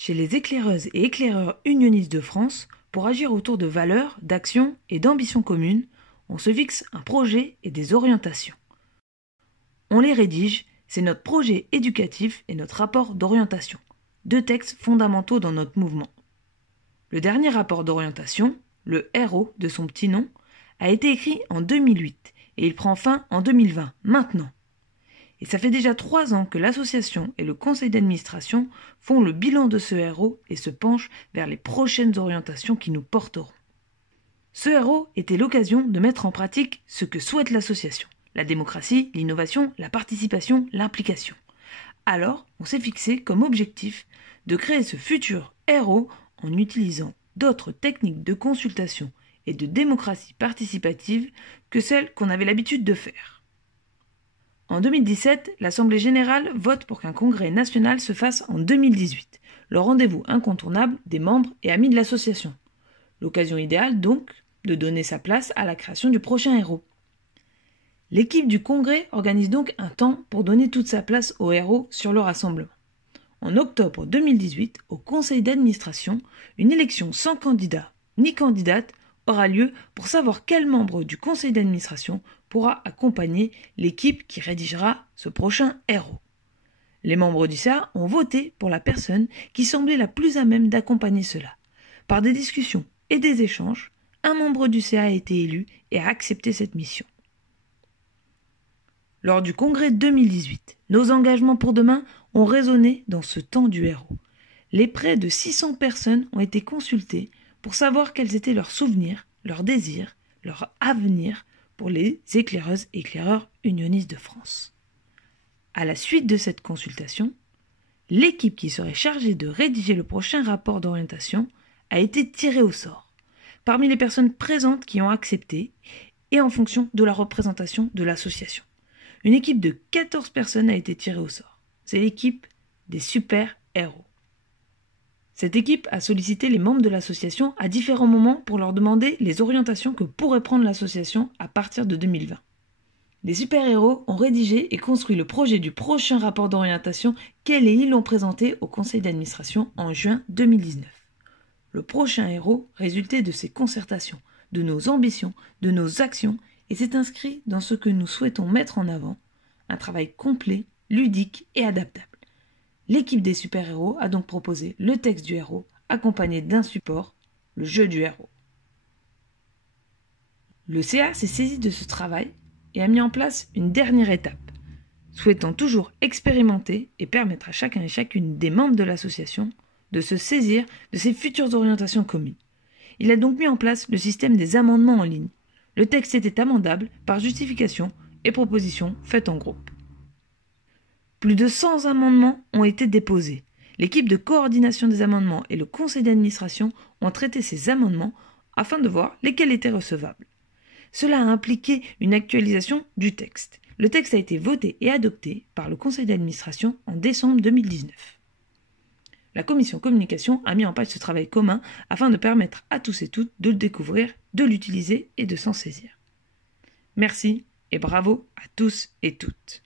chez les éclaireuses et éclaireurs unionistes de France, pour agir autour de valeurs, d'actions et d'ambitions communes, on se fixe un projet et des orientations. On les rédige, c'est notre projet éducatif et notre rapport d'orientation, deux textes fondamentaux dans notre mouvement. Le dernier rapport d'orientation, le RO de son petit nom, a été écrit en 2008 et il prend fin en 2020, maintenant. Et ça fait déjà 3 ans que l'association et le conseil d'administration font le bilan de ce RO et se penchent vers les prochaines orientations qui nous porteront. Ce RO était l'occasion de mettre en pratique ce que souhaite l'association, la démocratie, l'innovation, la participation, l'implication. Alors, on s'est fixé comme objectif de créer ce futur RO en utilisant d'autres techniques de consultation et de démocratie participative que celles qu'on avait l'habitude de faire. En 2017, l'Assemblée générale vote pour qu'un congrès national se fasse en 2018, le rendez-vous incontournable des membres et amis de l'association. L'occasion idéale donc de donner sa place à la création du prochain RO. L'équipe du congrès organise donc un temps pour donner toute sa place au RO sur le rassemblement. En octobre 2018, au conseil d'administration, une élection sans candidat ni candidate aura lieu pour savoir quel membre du conseil d'administration pourra accompagner l'équipe qui rédigera ce prochain RO. Les membres du CA ont voté pour la personne qui semblait la plus à même d'accompagner cela. Par des discussions et des échanges, un membre du CA a été élu et a accepté cette mission. Lors du congrès 2018, nos engagements pour demain ont résonné dans ce temps du RO. Les près de 600 personnes ont été consultées pour savoir quels étaient leurs souvenirs, leurs désirs, leur avenir pour les éclaireuses et éclaireurs unionistes de France. À la suite de cette consultation, l'équipe qui serait chargée de rédiger le prochain rapport d'orientation a été tirée au sort, parmi les personnes présentes qui ont accepté et en fonction de la représentation de l'association. Une équipe de 14 personnes a été tirée au sort. C'est l'équipe des super-héros. Cette équipe a sollicité les membres de l'association à différents moments pour leur demander les orientations que pourrait prendre l'association à partir de 2020. Les super-héros ont rédigé et construit le projet du prochain rapport d'orientation qu'elles et ils ont présenté au conseil d'administration en juin 2019. Le prochain héros résultait de ces concertations, de nos ambitions, de nos actions et s'est inscrit dans ce que nous souhaitons mettre en avant, un travail complet, ludique et adaptable. L'équipe des super-héros a donc proposé le texte du héros, accompagné d'un support, le jeu du héros. Le CA s'est saisi de ce travail et a mis en place une dernière étape, souhaitant toujours expérimenter et permettre à chacun et chacune des membres de l'association de se saisir de ses futures orientations communes. Il a donc mis en place le système des amendements en ligne. Le texte était amendable par justification et proposition faites en groupe. Plus de 100 amendements ont été déposés. L'équipe de coordination des amendements et le conseil d'administration ont traité ces amendements afin de voir lesquels étaient recevables. Cela a impliqué une actualisation du texte. Le texte a été voté et adopté par le conseil d'administration en décembre 2019. La commission communication a mis en place ce travail commun afin de permettre à tous et toutes de le découvrir, de l'utiliser et de s'en saisir. Merci et bravo à tous et toutes.